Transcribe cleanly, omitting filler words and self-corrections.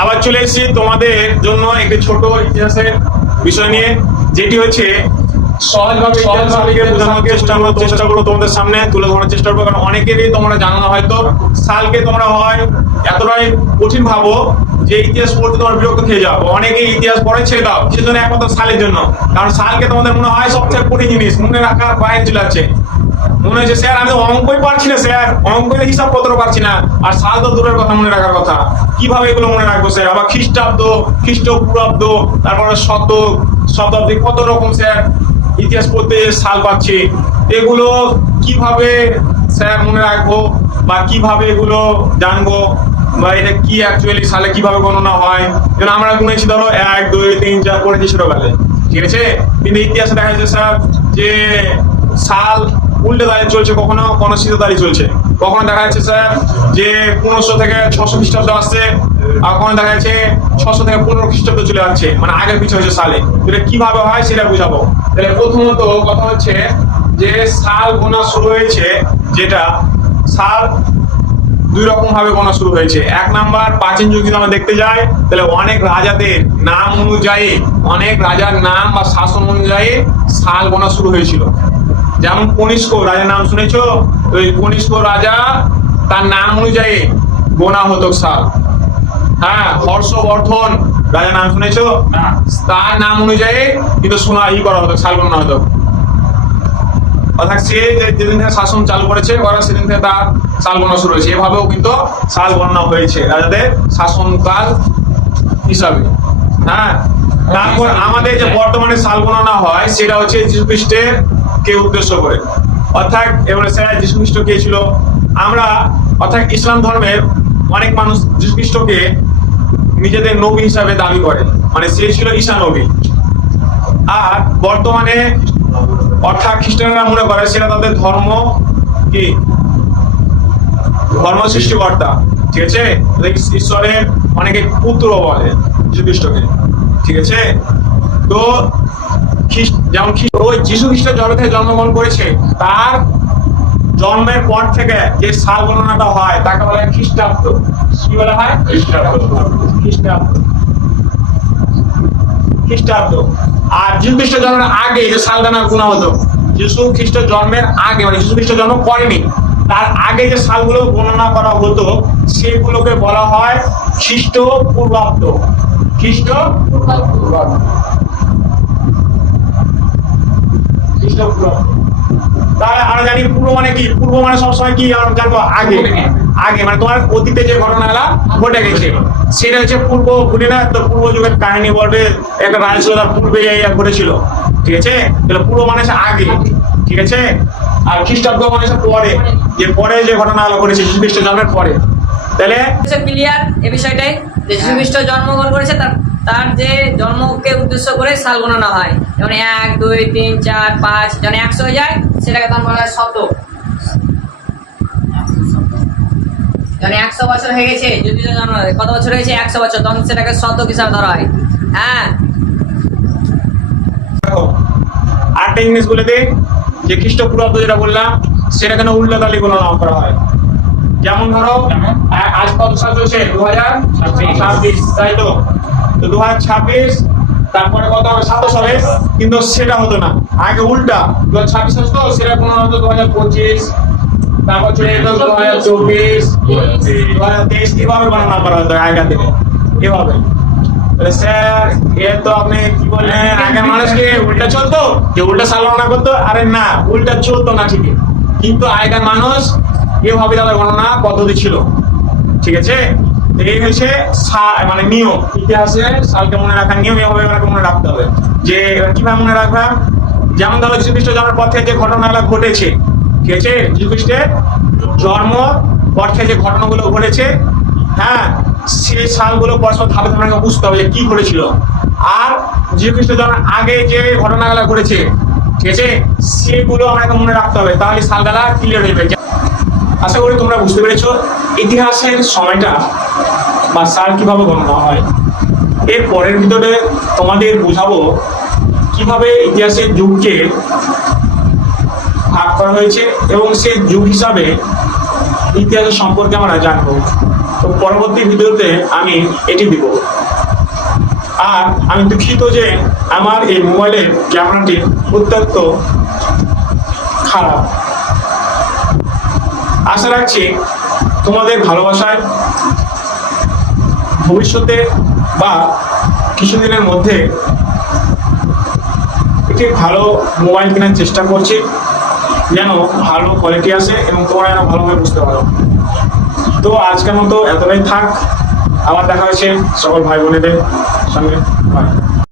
আবার চলে এসেছি তোমাদের জন্য একটি ছোট ইতিহাসের বিষয় নিয়ে, যেটি হচ্ছে সহজভাবে বোঝানোর চেষ্টা করবো তোমাদের সামনে তুলে ধরার চেষ্টা করবো। কারণ অনেকেরই তোমরা জানো না, হয়তো সালকে তোমরা হয় এতটাই কঠিন ভাবো যে ইতিহাস পড়তে তোমার বিরক্ত খেয়ে যাও। অনেকে ইতিহাস পড়ে ছেড়ে দাও সেজন্য, একমাত্র সালের জন্য। কারণ সালকে তোমাদের মনে হয় সবচেয়ে কঠিন জিনিস, মনে রাখার বাইরে চলে যাচ্ছে। মনে হচ্ছে স্যার আমি অঙ্কই পারছি না, স্যার অঙ্কের হিসাব পত্র পারছি না, আর সাল তো দূরের কথা মনে রাখার কথা। কিভাবে এগুলো মনে রাখবো স্যার? আবার খ্রিস্টাব্দ, খ্রিস্টপূর্বাব্দ, তারপরে শতক, শতাব্দী, কত রকম স্যার ইতিহাস পড়তে সাল পাচ্ছি। এগুলো কিভাবে স্যার মনে রাখবো, বা কিভাবে এগুলো জানবো, বা এটা কি অ্যাকচুয়ালি সালে কিভাবে গণনা হয়? যেন আমরা গুনেছি ধরো 1 2 3 4 করেছি ছোটবেলায়, ঠিক আছে। কিন্তু ইতিহাসে দেখা যাচ্ছে স্যার যে সাল উল্টে দাঁড়িয়ে চলছে, কখনো কোনো সিধে দাঁড়িয়ে চলছে। কখনো দেখা যাচ্ছে স্যার যে 1500 থেকে 600 খ্রিস্টাব্দ আসছে, আর কখনো দেখা যাচ্ছে 600 থেকে 15 খ্রিস্টাব্দ চলে যাচ্ছে, মানে আগের পিছু হচ্ছে সালে। এটা কিভাবে হয় সেটা বুঝাবো। তাহলে প্রথমত কথা হচ্ছে যে সাল গোনা শুরু হয়েছে, যেটা সাল দুই রকম ভাবে গোনা শুরু হয়েছে। এক নাম্বার, প্রাচীন যুগ যদি আমরা দেখতে যাই তাহলে অনেক রাজাদের নাম অনুযায়ী, অনেক রাজার নাম বা শাসন অনুযায়ী সাল গোনা শুরু হয়েছিল। যেমন কনিষ্ক রাজার নাম শুনেছো? ওই কনিষ্ক রাজা তার নাম অনুযায়ী গোনা হতো সাল। হ্যাঁ, হর্ষবর্ধন রাজার নাম শুনেছো? তার নাম অনুযায়ী কিন্তু করা হতো, সাল গণনা হতো। অর্থাৎ সে যেদিন থেকে শাসন চালু করেছে ওরা সেদিন থেকে তার সাল গণনা শুরু হয়েছে। এভাবেও কিন্তু সাল গণনা হয়েছে রাজাদের শাসনকাল হিসাবে। হ্যাঁ, তারপর আমাদের যে বর্তমানে সাল গণনা হয় সেটা হচ্ছে যীশু খ্রিস্টের কে উদ্দেশ্য করে। অর্থাৎ এবারে স্যার যীশু খ্রিস্ট কে ছিল? আমরা অর্থাৎ ইসলাম ধর্মের অনেক মানুষ যীশু খ্রিস্টকে নিজেদের নবী হিসাবে দাবি করে, মানে সে ছিল ঈসা নবী। আর বর্তমানে অর্থাৎ খ্রিস্টানরা মনে করে সেটা তাদের ধর্ম কি ধর্ম সৃষ্টিকর্তা, ঠিক আছে। ঈশ্বরের অনেকে পুত্র বলে যীশু খ্রিস্টকে, ঠিক আছে। তো যেমন ওই যীশু খ্রিস্ট জবে থেকে জন্মগ্রহণ করেছে, তার জন্মের পর থেকে যে সাল গণনাটা হয় তাকে বলা হয় খ্রিস্টাব্দ। কি বলা হয়? খ্রিস্টাব্দ। আর যীশু খ্রিস্ট জন্মের আগে যে সাল গণনা হতো, যীশু খ্রিস্ট জন্মের আগে, মানে যীশু খ্রিস্ট জন্ম করেনি তার আগে যে সালগুলো গণনা করা হতো সেগুলোকে বলা হয় খ্রিস্টপূর্বাব্দ। তাহলে আমরা জানি পূর্ব মানে কি? পূর্ব মানে সবসময় কি আমরা জানবো? আগে। আগে মানে তোমার অতীতে যে ঘটনাগুলো ঘটে গেছে সেটা হচ্ছে পূর্ব। ঘটে না তো পূর্ব যুগের কাহিনী বলবে, একটা রাজা ছিল তার পূর্বে ঘটেছিল, ঠিক আছে। তাহলে পূর্ব মানে আগে, ঠিক আছে। আর খ্রিস্টাব্দ মানে পরে, যে পরে যে ঘটনাগুলো ঘটেছে যীশু খ্রিস্ট জন্মের পরে। তাহলে ক্লিয়ার এই বিষয়টাই যে যীশু খ্রিস্ট জন্মগ্রহণ করেছে, তার যে জন্মকে উদ্দেশ্য করে সাল গণনা হয়। যেমন 1 2 3 4 5 যখন 100 হয়ে যায় সেটাকে তখন বলা হয় শতক। যখন 100 বছর হয়ে গেছে, যদি কত বছর হয়েছে 100 বছর, তখন সেটাকে শতক হিসাবে ধরা হয়। হ্যাঁ, আরেকটা জিনিস বলে দিই যে খ্রিস্টপূর্বাব্দ যেটা বললাম সেটা কেন উল্টো তালি গণনা করা হয়। যেমন ধরো আজ কত সাল চলছে? 2026, তাই তো? 2026 তারপরে কত হবে? 27 হবে। কিন্তু সেটা হতো না, আগে উল্টা 2026 হতো, সেটা কোনো হতো 2025, তারপর চলে যেত 2024, 2023, এভাবে গণনা করা হতো আগা থেকে, এভাবে। স্যার এ তো আপনি কি বললেন, আগে মানুষকে উল্টা চলতো, যে উল্টা সাল গণনা করতো? আরে না, উল্টা চলতো না ঠিকই, কিন্তু আগেকার মানুষ এভাবে তাদের গণনা পদ্ধতি ছিল, ঠিক আছে। এই হচ্ছে মানে নিয়ম, ইতিহাসে সালকে মনে রাখার নিয়ম, এভাবে মনে রাখতে হবে। যে কিভাবে মনে রাখবা? যেমন ধরো যীশু খ্রিস্ট জন্মের পর থেকে যে ঘটনাগুলো ঘটেছে, ঠিক আছে, যীশু খ্রিস্টের জন্ম পর থেকে যে ঘটনাগুলো ঘটেছে, হ্যাঁ, সেই সালগুলো পরস্পর ধাপে ধাপে বুঝতে হবে যে কি ঘটেছিল। আর যীশু খ্রিস্ট জন্মের আগে যে ঘটনাগুলো ঘটেছে, ঠিক আছে, সেগুলো আমাকে মনে রাখতে হবে, তাহলে সালগুলা ক্লিয়ার হয়ে যাবে। আশা করি তোমরা বুঝতে পেরেছো ইতিহাসের সময়টা বা সাল কিভাবে গণনা হয়। এর পরের ভিতরে তোমাদের বোঝাবো কিভাবে ইতিহাসের যুগকে ভাগ করা হয়েছে এবং সেই যুগ হিসাবে ইতিহাসের সম্পর্কে আমরা জানবো। তো পরবর্তী ভিডিওতে আমি এটি দিব। আর আমি দুঃখিত যে আমার এই মোবাইলের ক্যামেরাটি অত্যন্ত খারাপ। আশা রাখছি তোমাদের ভালোবাসায় ভবিষ্যতে বা কিছুদিনের মধ্যে একটি ভালো মোবাইল কেনার চেষ্টা করছি, যেন ভালো কোয়ালিটি আসে এবং তোমরা যেন ভালোভাবে বুঝতে পারো। তো আজকের মতো এতটাই থাক, আবার দেখা হচ্ছে সকল ভাই বোনেদের সঙ্গে।